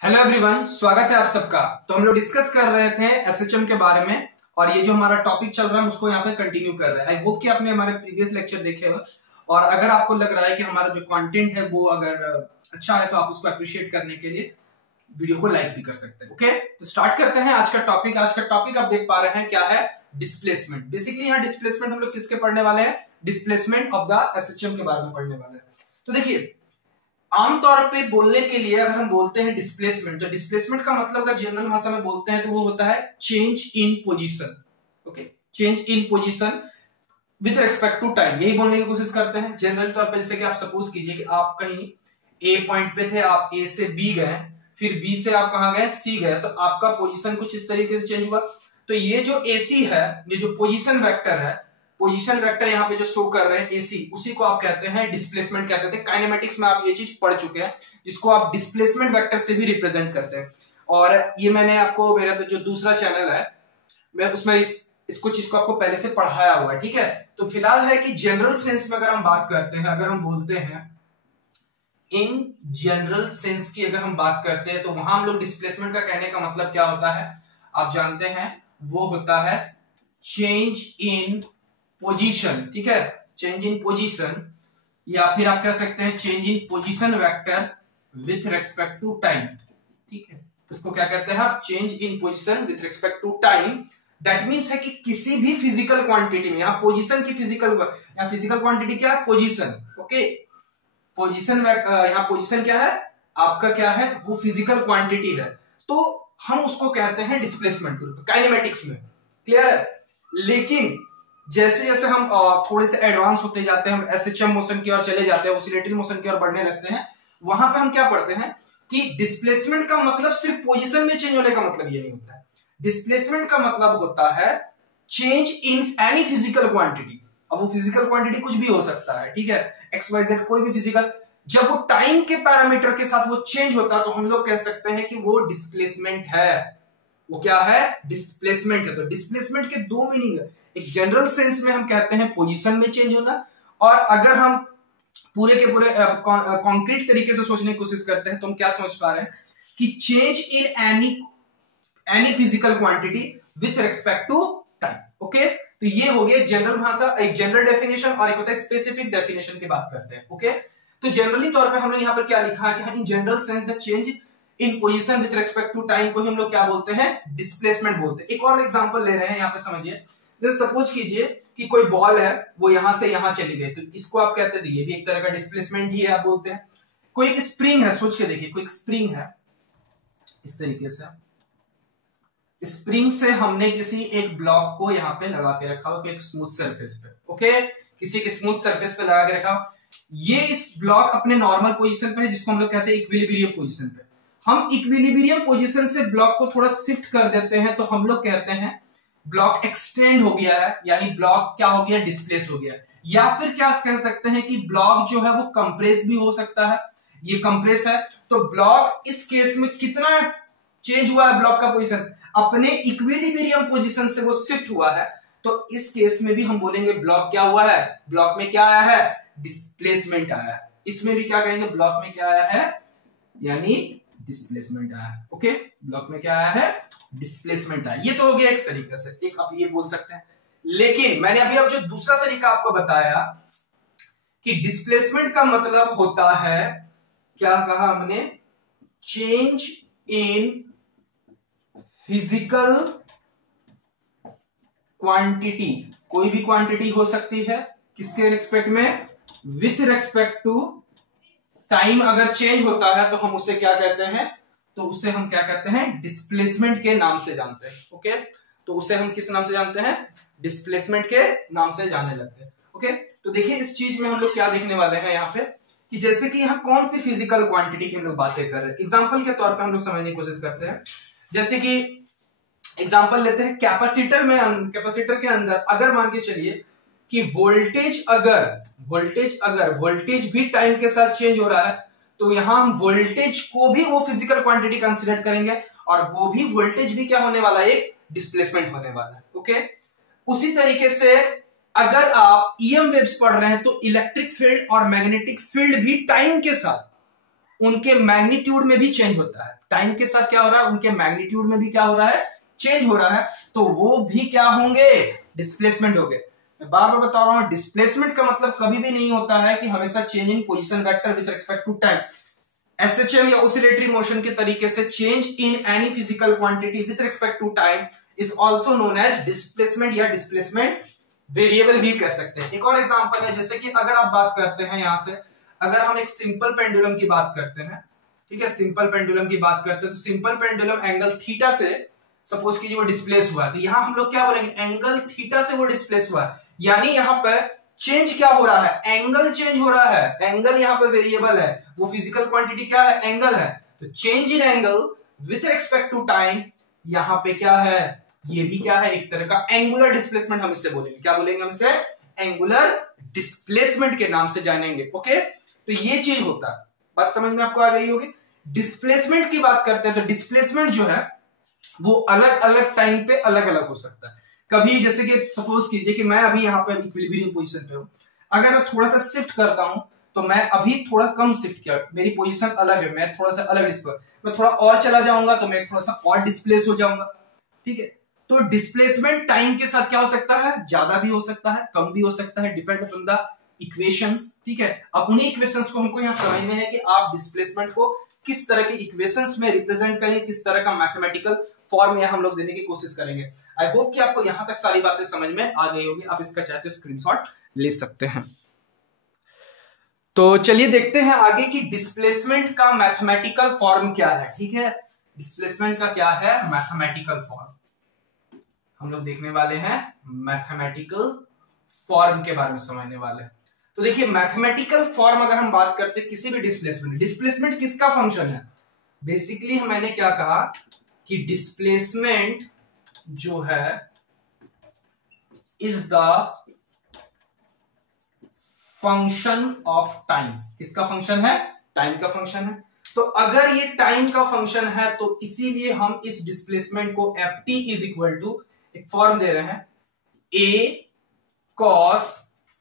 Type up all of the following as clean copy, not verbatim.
Hello everyone, स्वागत है आप सबका। तो हम लोग डिस्कस कर रहे थे एसएचएम के बारे में और ये जो हमारा टॉपिक चल रहा है उसको यहाँ पे कंटिन्यू कर रहे हैं। आई होप कि आपने हमारे प्रीवियस लेक्चर देखे हो और अगर आपको लग रहा है कि हमारा जो कंटेंट है वो अगर अच्छा है तो आप उसको अप्रिशिएट करने के लिए वीडियो को लाइक भी कर सकते हैं। ओके, तो स्टार्ट करते हैं आज का टॉपिक। आज का टॉपिक आप देख पा रहे हैं क्या है, डिस्प्लेसमेंट। बेसिकली यहाँ डिस्प्लेसमेंट हम लोग किसके पढ़ने वाले हैं, डिस्प्लेसमेंट ऑफ द एसएचएम के बारे में पढ़ने वाले हैं। तो देखिए, आमतौर पे बोलने के लिए अगर हम बोलते हैं डिस्प्लेसमेंट, तो डिस्प्लेसमेंट का मतलब अगर जनरल भाषा में बोलते हैं तो वो होता है change in position. Okay, change in position with respect to time, यही बोलने की कोशिश करते हैं जनरल तौर पे। जैसे कि आप सपोज कीजिए कि आप कहीं ए पॉइंट पे थे, आप ए से बी गए, फिर बी से आप कहां गए, सी गए, तो आपका पोजीशन कुछ इस तरीके से चेंज हुआ। तो ये जो एसी है, ये जो पोजीशन वेक्टर है, पोजीशन वेक्टर यहाँ पे जो शो कर रहे हैं एसी, उसी को आप कहते हैं डिस्प्लेसमेंट कहते हैं। काइनेमेटिक्स में आप ये चीज पढ़ चुके हैं, जिसको आप डिस्प्लेसमेंट वेक्टर से भी रिप्रेजेंट करते हैं। और ये मैंने आपको, मेरा जो दूसरा चैनल है, मैं उसमें इसको चीज को आपको पहले से पढ़ाया हुआ है, ठीक है। तो फिलहाल है कि जनरल सेंस में अगर हम बात करते हैं, अगर हम बोलते हैं इन जनरल सेंस की अगर हम बात करते हैं, तो वहां हम लोग डिस्प्लेसमेंट का कहने का मतलब क्या होता है आप जानते हैं, वो होता है चेंज इन पोजीशन, ठीक है, चेंज इन पोजीशन, या फिर आप कह सकते हैं change in position vector with respect to time, ठीक है। इसको क्या कहते हैं आप, change in position with respect to time. That means है कि किसी भी फिजिकल क्वांटिटी में, यहां पोजीशन की फिजिकल क्वांटिटी क्या है, पोजीशन। ओके, पोजीशन, यहां पोजीशन क्या है आपका, क्या है वो फिजिकल क्वांटिटी है, तो हम उसको कहते हैं डिस्प्लेसमेंट के रूप में काइनेमेटिक्स में। क्लियर है। लेकिन जैसे जैसे हम थोड़े से एडवांस होते जाते हैं, हम एसएचएम मोशन की ओर चले जाते हैं, ऑसिलेटरी मोशन की ओर बढ़ने लगते हैं, वहां पे हम क्या पढ़ते हैं कि डिस्प्लेसमेंट का मतलब सिर्फ पोजीशन में चेंज होने का मतलब ये नहीं होता है। डिस्प्लेसमेंट का मतलब होता है change in any physical quantity. अब वो फिजिकल क्वांटिटी कुछ भी हो सकता है, ठीक है, एक्स वाई जेड, कोई भी फिजिकल। जब वो टाइम के पैरामीटर के साथ वो चेंज होता है तो हम लोग कह सकते हैं कि वो डिस्प्लेसमेंट है। वो क्या है, डिस्प्लेसमेंट है। तो डिस्प्लेसमेंट के दो मीनिंग है। एक जनरल सेंस में हम कहते हैं पोजीशन में चेंज होना, और अगर हम पूरे के पूरे कॉन्क्रीट तरीके से सोचने की कोशिश करते हैं तो हम क्या समझ पा रहे हैं कि change in any physical quantity with respect to time. Okay, तो ये हो गया जनरल भाषा, एक जनरल डेफिनेशन, और एक होता है स्पेसिफिक डेफिनेशन की बात करते हैं। ओके, तो जनरली तौर पे हम लोग यहाँ पर क्या लिखा है कि in general sense the change in position with respect to time को हम लोग क्या बोलते हैं, डिस्प्लेसमेंट बोलते हैं। एक और एग्जांपल ले रहे हैं यहाँ पे, समझिए। जैसे सपोज कीजिए कि कोई बॉल है, वो यहां से यहां चली गई, तो इसको आप कहते हैं, ये भी एक तरह का डिस्प्लेसमेंट ही है, आप बोलते हैं। कोई एक स्प्रिंग है, सोच के देखिए, कोई एक स्प्रिंग है इस तरीके से, स्प्रिंग से हमने किसी एक ब्लॉक को यहां पे लगा के रखा हुआ, एक स्मूथ सरफेस पे। ओके, किसी के स्मूथ सरफेस पे लगा के रखा, ये इस ब्लॉक अपने नॉर्मल पोजीशन पे है, जिसको हम लोग कहते हैं इक्विलिब्रियम पोजीशन पे। हम इक्विलिब्रियम पोजीशन से ब्लॉक को थोड़ा शिफ्ट कर देते हैं तो हम लोग कहते हैं ब्लॉक एक्सटेंड हो गया है, यानी ब्लॉक क्या हो गया, डिस्प्लेस हो गया। या फिर क्या कह सकते हैं कि ब्लॉक जो है वो कंप्रेस भी हो सकता है, ये कंप्रेस है। तो ब्लॉक इस केस में कितना चेंज हुआ है, ब्लॉक का पोजीशन अपने इक्विलिब्रियम पोजीशन से वो शिफ्ट हुआ है, तो इस केस में भी हम बोलेंगे ब्लॉक क्या हुआ है, ब्लॉक में क्या आया है, डिस्प्लेसमेंट आया है। इसमें भी क्या कहेंगे, ब्लॉक में क्या आया है, यानी डिस्प्लेसमेंट आया है। ओके, ब्लॉक में क्या आया है, डिस्प्लेसमेंट आया। ये तो हो गया एक तरीके से, एक आप ये बोल सकते हैं। लेकिन मैंने अभी अब जो दूसरा तरीका आपको बताया कि डिस्प्लेसमेंट का मतलब होता है, क्या कहा हमने, चेंज इन फिजिकल क्वांटिटी। कोई भी क्वांटिटी हो सकती है, किसके रिस्पेक्ट में, विथ रेस्पेक्ट टू टाइम। अगर चेंज होता है तो हम उसे क्या कहते हैं, तो उसे हम क्या कहते हैं, डिस्प्लेसमेंट के नाम से जानते हैं। ओके, तो उसे हम किस नाम से जानते हैं, डिस्प्लेसमेंट के नाम से जाने लगते हैं। ओके, तो देखिए इस चीज में हम लोग क्या देखने वाले हैं यहाँ पे, कि जैसे कि यहाँ कौन सी फिजिकल क्वांटिटी की हम लोग बातें कर रहे हैं। एग्जाम्पल के तौर पर हम लोग समझने की कोशिश करते हैं। जैसे कि एग्जाम्पल लेते हैं कैपेसिटर में, कैपेसिटर के अंदर अगर मान के चलिए कि वोल्टेज भी टाइम के साथ चेंज हो रहा है, तो यहां हम वोल्टेज को भी वो फिजिकल क्वांटिटी कंसीडर करेंगे, और वो भी वोल्टेज भी क्या होने वाला है, एक डिस्प्लेसमेंट होने वाला है। ओके, उसी तरीके से अगर आप ईएम वेव्स पढ़ रहे हैं तो इलेक्ट्रिक फील्ड और मैग्नेटिक फील्ड भी टाइम के साथ उनके मैग्नीट्यूड में भी चेंज होता है। टाइम के साथ क्या हो रहा है, उनके मैग्नीट्यूड में भी क्या हो रहा है, चेंज हो रहा है, तो वो भी क्या होंगे, डिस्प्लेसमेंट हो गए। मैं बार बार बता रहा हूं, डिस्प्लेसमेंट का मतलब कभी भी नहीं होता है कि हमेशा changing position vector with respect to time. SHM या ऑसिलेटरी मोशन के तरीके से change in any physical quantity with respect to time is also known as displacement या डिस्प्लेसमेंट वेरिएबल भी कह सकते हैं। एक और एग्जांपल है, जैसे कि अगर आप बात करते हैं यहां से, अगर हम एक सिंपल पेंडुलम की बात करते हैं, ठीक है, सिंपल पेंडुलम की बात करते हैं, तो सिंपल पेंडुलम एंगल थीटा से सपोज कीजिए वो डिस्प्लेस हुआ है, तो यहां हम लोग क्या बोलेंगे, एंगल थीटा से वो डिस्प्लेस हुआ है, यानी यहां पर चेंज क्या हो रहा है, एंगल चेंज हो रहा है। एंगल यहां पर वेरिएबल है, वो फिजिकल क्वांटिटी क्या है, एंगल है, तो change in angle with respect to time यहां पे क्या है, ये भी क्या है, एक तरह का एंगुलर डिस्प्लेसमेंट हम इससे बोलेंगे। क्या बोलेंगे हम इसे, एंगुलर डिस्प्लेसमेंट के नाम से जानेंगे। ओके, तो ये चीज होता है, बात समझ में आपको आ गई होगी। डिस्प्लेसमेंट की बात करते हैं तो डिस्प्लेसमेंट जो है वो अलग अलग टाइम पे अलग अलग हो सकता है। कभी जैसे कि सपोज कीजिए कि मैं अभी यहां पे इक्विलिब्रियम पोजीशन पे हूं, अगर मैं थोड़ा सा शिफ्ट करता हूं तो मैं अभी थोड़ा कम शिफ्ट किया, मेरी पोजीशन अलग है, मैं थोड़ा सा अलग डिस्प्लेस, मैं थोड़ा और चला जाऊंगा तो मैं थोड़ा सा और डिस्प्लेस हो जाऊंगा, ठीक है। तो डिस्प्लेसमेंट टाइम के साथ क्या हो सकता है, ज्यादा भी हो सकता है, कम भी हो सकता है, डिपेंड अपॉन द इक्वेशंस, ठीक है। अब उन्हीं इक्वेशंस को हमको यहां समझने हैं कि आप डिस्प्लेसमेंट को किस तरह के इक्वेशंस में रिप्रेजेंट करें, किस तरह का मैथमेटिकल फॉर्म में हम लोग देने की कोशिश करेंगे। आई होप कि आपको यहां तक सारी बातें समझ में आ गई होगी। आप इसका चाहे तो स्क्रीनशॉट ले सकते हैं। तो चलिए देखते हैं आगे कि डिस्प्लेसमेंट का मैथमेटिकल फॉर्म क्या है, ठीक है। डिस्प्लेसमेंट का क्या है मैथमेटिकल फॉर्म, हम लोग देखने वाले हैं, मैथमेटिकल फॉर्म के बारे में समझने वाले हैं। तो देखिए मैथमेटिकल फॉर्म अगर हम बात करते हैं किसी भी डिस्प्लेसमेंट, डिस्प्लेसमेंट किसका फंक्शन है, बेसिकली मैंने क्या कहा कि डिस्प्लेसमेंट जो है is the function of time. किसका फंक्शन है, टाइम का फंक्शन है। तो अगर ये टाइम का फंक्शन है तो इसीलिए हम इस डिस्प्लेसमेंट को F T is equal to एक फॉर्म दे रहे हैं, ए कॉस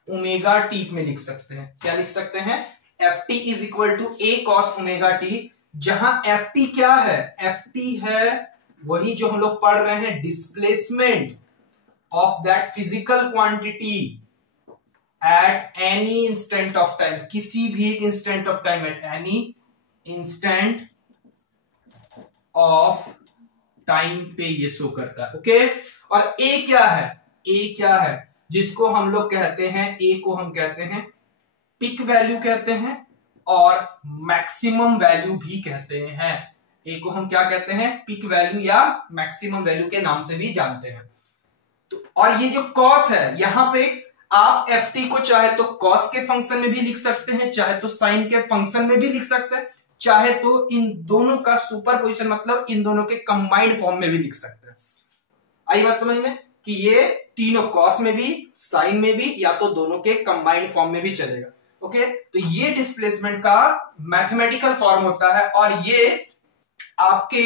ओमेगा टी में लिख सकते हैं। क्या लिख सकते हैं, F T is equal to A cos omega T, जहां एफ टी क्या है, एफ टी है वही जो हम लोग पढ़ रहे हैं, displacement of that physical quantity at any instant of time, किसी भी instant of time, at any instant of time पे ये शो करता है। ओके, और ए क्या है, ए क्या है, जिसको हम लोग कहते हैं, ए को हम कहते हैं पिक वैल्यू कहते हैं और मैक्सिमम वैल्यू भी कहते हैं। ए को हम क्या कहते हैं, पिक वैल्यू या मैक्सिमम वैल्यू के नाम से भी जानते हैं। तो और ये जो कॉस है, यहां पे आप एफ टी को चाहे तो कॉस के फंक्शन में भी लिख सकते हैं, चाहे तो साइन के फंक्शन में भी लिख सकते हैं, चाहे तो इन दोनों का सुपरपोजिशन मतलब इन दोनों के कंबाइंड फॉर्म में भी लिख सकते हैं। आई बात समझ में कि ये तीनों कॉस में भी, साइन में भी, या तो दोनों के कंबाइंड फॉर्म में भी चलेगा। ओके, तो ये डिस्प्लेसमेंट का मैथमेटिकल फॉर्म होता है और ये आपके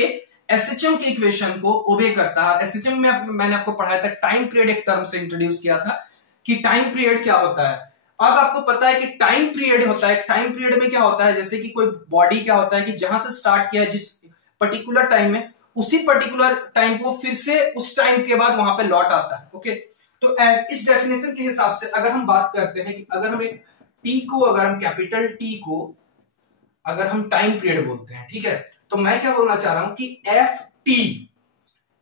एसएचएम के इक्वेशन को ओबे करता है। एसएचएम में मैंने आपको पढ़ाया था, टाइम पीरियड एक टर्म से इंट्रोड्यूस किया था कि टाइम पीरियड क्या होता है। अब आपको पता है कि टाइम पीरियड होता है, टाइम पीरियड में क्या होता है, जैसे कि कोई बॉडी क्या होता है कि जहां से स्टार्ट किया जिस पर्टिकुलर टाइम में, उसी पर्टिकुलर टाइम को फिर से उस टाइम के बाद वहां पे लौट आता है। ओके, तो इस डेफिनेशन के हिसाब से अगर हम बात करते हैं कि अगर हम एक टी को, अगर हम कैपिटल टी को अगर हम टाइम पीरियड बोलते हैं, ठीक है, तो मैं क्या बोलना चाह रहा हूं कि एफ टी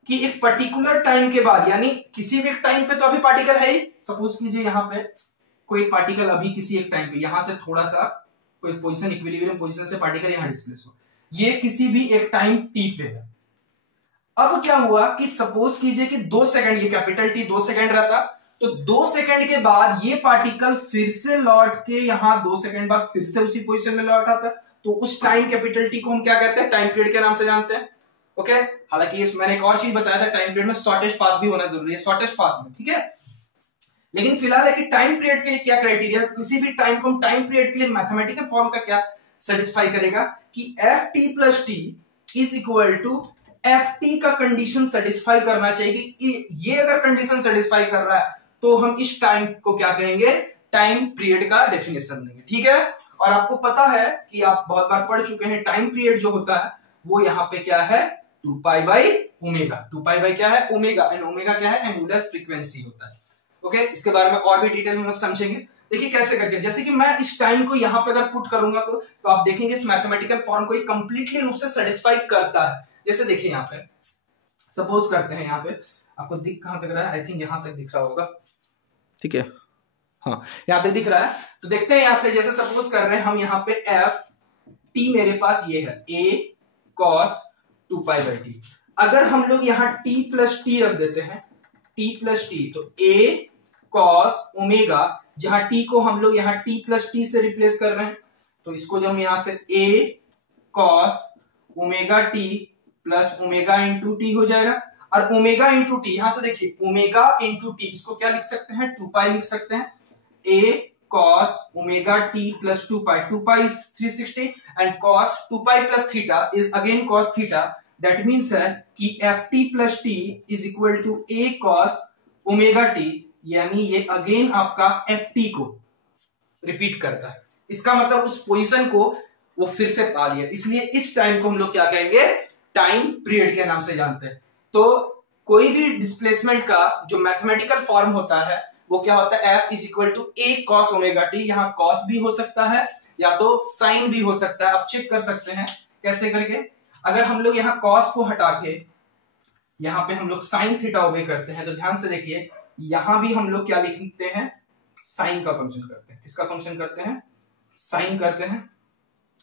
कि एक पर्टिकुलर टाइम के बाद, यानी किसी भी एक टाइम पे तो अभी पार्टिकल है ही, सपोज कीजिए यहां पे कोई पार्टिकल अभी किसी एक टाइम पे यहां से थोड़ा सा कोई पोजीशन, इक्विलिब्रियम पोजीशन से पार्टिकल यहां डिस्प्लेस हो, ये किसी भी एक टाइम टी पे है। अब क्या हुआ कि सपोज कीजिए कि 2 सेकंड, ये कैपिटल टी 2 सेकंड रहता, तो 2 सेकंड के बाद ये पार्टिकल फिर से लौट के यहां 2 सेकंड बाद फिर से उसी पोजीशन में लौट आता है, तो उस टाइम कैपिटल टी को हम क्या कहते हैं, टाइम पीरियड के नाम से जानते हैं। ओके, हालांकि ये मैंने एक और चीज बताया था, टाइम पीरियड में शॉर्टेस्ट पाथ भी होना जरूरी है, शॉर्टेस्ट पाथ में, ठीक है। लेकिन फिलहाल है कि टाइम पीरियड के लिए क्या क्राइटेरिया, किसी भी टाइम को हम टाइम पीरियड के लिए मैथमेटिकल फॉर्म का क्या सेटिस्फाई करेगा कि F T plus T is equal to F T का कंडीशन सेटिस्फाई करना चाहिए कि ये अगर कंडीशन सेटिस्फाई कर रहा है तो हम इस टाइम को क्या कहेंगे, टाइम पीरियड का डेफिनेशन देंगे, ठीक है। और आपको पता है कि आप बहुत बार पढ़ चुके हैं, टाइम पीरियड जो होता है वो यहाँ पे क्या है, 2π/ओमेगा। 2π क्या है, ओमेगा, एंड ओमेगा क्या है, एंगुलर फ्रीक्वेंसी होता है। ओके, इसके बारे में और भी डिटेल में हम लोग समझेंगे। देखिए कैसे करके, जैसे कि मैं इस टाइम को यहाँ पे अगर पुट करूंगा तो आप देखेंगे इस मैथमेटिकल फॉर्म को कंप्लीटली रूप से सेटिस्फाई करता है। जैसे देखिए यहाँ पे सपोज करते हैं, यहाँ पे आपको दिख कहां तक रहा है, आई थिंक यहां तक दिख रहा होगा, ठीक है, हाँ यहां तक दिख रहा है। तो देखते हैं यहां से, जैसे सपोज कर रहे हैं हम यहाँ पे एफ टी मेरे पास ये है a cos 2π/t। अगर हम लोग यहाँ t प्लस टी रख देते हैं, t प्लस टी, तो a cos ओमेगा, जहां t को हम लोग यहाँ t प्लस टी से रिप्लेस कर रहे हैं, तो इसको जब हम यहां से a cos omega t plus omega into T हो जाएगा। और ओमेगा इंटू टी, यहां से देखिए ओमेगा इंटू टी, इसको क्या लिख सकते हैं, 2π लिख सकते हैं। a cos omega t plus 2π, 2π is 360 and cos 2π plus theta is again cos theta, that means है कि ft plus t is equal to a cos omega t, यानी ये अगेन आपका ft को रिपीट करता है। इसका मतलब उस पोजीशन को वो फिर से पा लिया, इसलिए इस टाइम को हम लोग क्या कहेंगे, टाइम पीरियड के नाम से जानते हैं। तो कोई भी डिस्प्लेसमेंट का जो मैथमेटिकल फॉर्म होता है वो क्या होता है, f is equal to a cos omega t। यहाँ cos भी हो सकता है या तो sin भी हो सकता है। आप चेक कर सकते हैं कैसे करके, अगर हम लोग यहाँ cos को हटा के यहाँ पे हम लोग sin थीटा ओबे करते हैं, तो ध्यान से देखिए यहां भी हम लोग क्या लिखते हैं, sin का फंक्शन करते हैं। किसका फंक्शन करते हैं, sin करते हैं।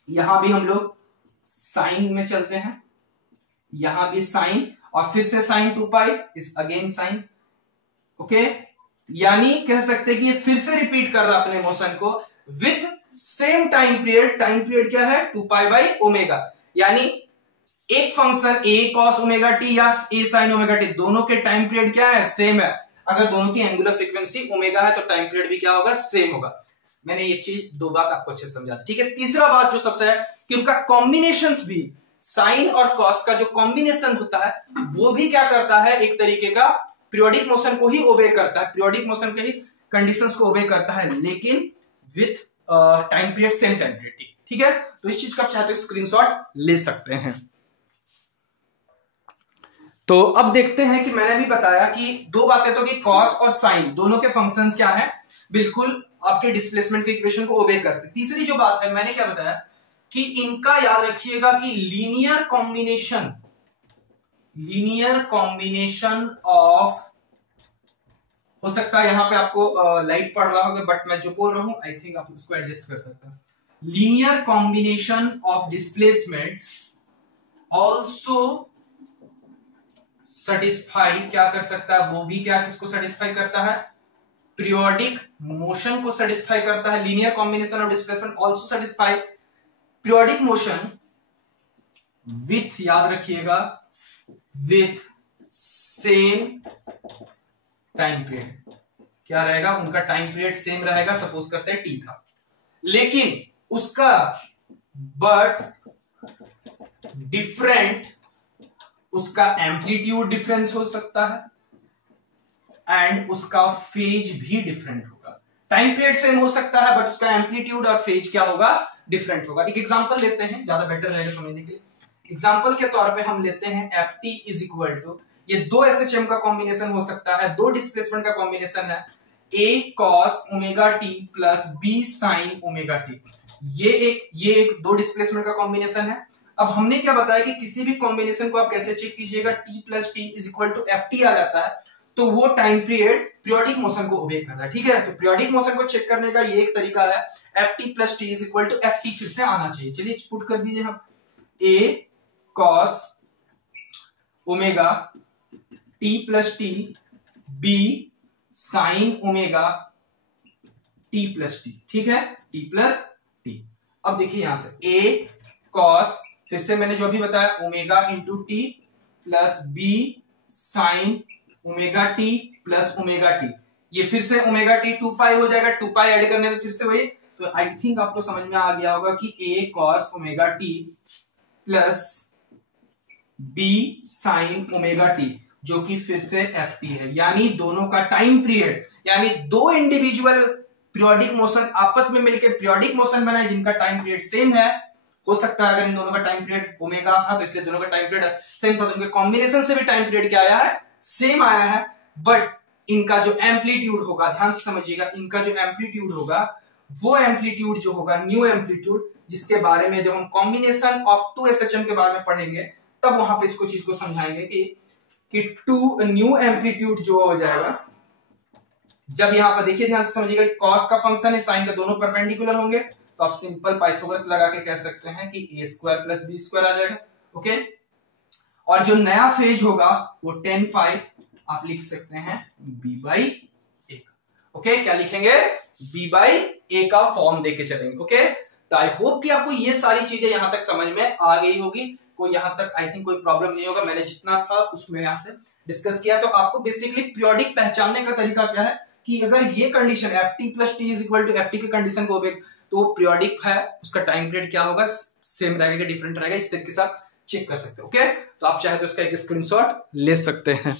यहां भी हम लोग sin में चलते हैं, यहां भी sin, और फिर से sin 2π is again sin। Okay, यानी कह सकते हैं कि ये फिर से रिपीट कर रहा है अपने मोशन को with same time period. Time period क्या है, 2π/ओमेगा, यानी एक function a cos omega t या a sin ओमेगा t, दोनों के टाइम पीरियड क्या है, सेम है। अगर दोनों की एंगुलर फ्रीक्वेंसी ओमेगा है तो टाइम पीरियड भी क्या होगा, सेम होगा। मैंने ये चीज दो बात आपको अच्छे से समझा, ठीक है। तीसरा बात जो सबसे है कि उनका कॉम्बिनेशंस भी, साइन और कॉस का जो कॉम्बिनेशन होता है वो भी क्या करता है, एक तरीके का पीरियोडिक मोशन को ही ओबे करता है, पीरियोडिक मोशन के ही कंडीशंस को ओबे करता है, लेकिन with time period, same time period, ठीक है। तो इस चीज का आप चाहते हो स्क्रीनशॉट ले सकते हैं। तो अब देखते हैं कि मैंने भी बताया कि दो बातें तो कि कॉस और साइन दोनों के फंक्शंस क्या है, बिल्कुल आपके डिस्प्लेसमेंट के इक्वेशन को ओबे करते हैं। तीसरी जो बात है मैंने क्या बताया कि इनका याद रखिएगा कि लीनियर कॉम्बिनेशन ऑफ, हो सकता है यहां पे आपको लाइट पड़ रहा होगा, बट मैं जो बोल रहा हूं आई थिंक आप इसको एडजस्ट कर सकते हैं। Linear combination of displacement also satisfy, क्या कर सकता है, वो भी क्या किसको सेटिस्फाई करता है, पीरियोडिक मोशन को सेटिस्फाई करता है। Linear combination of displacement also satisfy periodic motion with, याद रखिएगा, विथ सेम टाइम पीरियड। क्या रहेगा, उनका टाइम पीरियड सेम रहेगा, सपोज करते हैं t था, लेकिन उसका बट डिफरेंट, उसका एम्पलीट्यूड डिफरेंस हो सकता है एंड उसका फेज भी डिफरेंट होगा। टाइम पीरियड सेम हो सकता है बट उसका एम्पलीट्यूड और फेज क्या होगा, डिफरेंट होगा। एक एग्जांपल लेते हैं, ज्यादा बेटर रहेगा समझने के लिए। एग्जांपल के तौर पे हम लेते हैं ft इज इक्वल टू, ये दो SHM का कॉम्बिनेशन हो सकता है, दो डिस्प्लेसमेंट का कॉम्बिनेशन है, a cos omega t plus b sin omega t। ये एक दो डिस्प्लेसमेंट का कॉम्बिनेशन है। अब हमने क्या बताया कि किसी भी कॉम्बिनेशन को आप कैसे चेक कीजिएगा, t plus T is equal to ft आ जाता है, तो वो टाइम पीरियड पीरियोडिक मोशन को ओबे कर रहा है, ठीक है। तो पीरियोडिक मोशन को चेक करने का ये एक तरीका है, ft plus T is equal to ft फिर से आना चाहिए। चलिए पुट कर दीजिए हम, a cos omega t plus T, b sin omega t plus T, ठीक है, t प्लस टी। अब देखिए यहां से a cos, फिर से मैंने जो अभी बताया omega into T plus b sin omega T plus omega T, ये फिर से ओमेगा टी 2π हो जाएगा, 2π ऐड करने में फिर से वही। तो आई थिंक आपको समझ में आ गया होगा कि a cos omega T plus b sin omega T, जो कि फिर से ft है, यानी दोनों का टाइम पीरियड, यानी दो इंडिविजुअल पीरियोडिक मोशन आपस में मिलकर पीरियोडिक मोशन बनाए जिनका टाइम पीरियड सेम है। हो सकता है अगर इन दोनों का टाइम पीरियड ओमेगा था तो इसलिए दोनों का टाइम पीरियड सेम था, तो इनके कॉम्बिनेशन से भी टाइम पीरियड क्या आया है, सेम आया है। बट इनका जो एम्पलीट्यूड होगा, ध्यान से समझिएगा, इनका जो एम्पलीट्यूड होगा वो एम्पलीट्यूड जो होगा न्यू एम्पलीट्यूड, जिसके बारे में जब हम कॉम्बिनेशन ऑफ 2 SHM के बारे में पढ़ेंगे तब वहां पे इसको चीज को समझाएंगे कि 2 न्यू एम्पलीट्यूड जो हो जाएगा, जब यहां पर देखिए ध्यान से समझिएगा, कॉस का फंक्शन है, साइन का दोनों परपेंडिकुलर होंगे, तो आप सिंपल पाइथागोरस लगा के कह सकते हैं कि a square plus b square आ जाएगा। ओके, और जो नया फेज होगा वो tan phi आप लिख सकते हैं b बाई a। ओके, क्या लिखेंगे, b बाई a का फॉर्म देके चलेंगे। ओके, तो आई होप कि आपको ये सारी चीजें यहां तक समझ में आ गई होगी, कोई यहां तक आई थिंक कोई प्रॉब्लम नहीं होगा। मैंने जितना था उसमें यहां से डिस्कस किया। तो आपको बेसिकली पीरियोडिक पहचानने का तरीका क्या है कि अगर ये condition ft plus T is equal to ft की कंडीशन को तो पीरियोडिक है, उसका टाइम पीरियड क्या होगा, सेम रहेगा, डिफरेंट रहेगा, इस तरीके से आप चेक कर सकते हो। ओके, तो आप चाहे तो इसका एक स्क्रीनशॉट ले सकते हैं।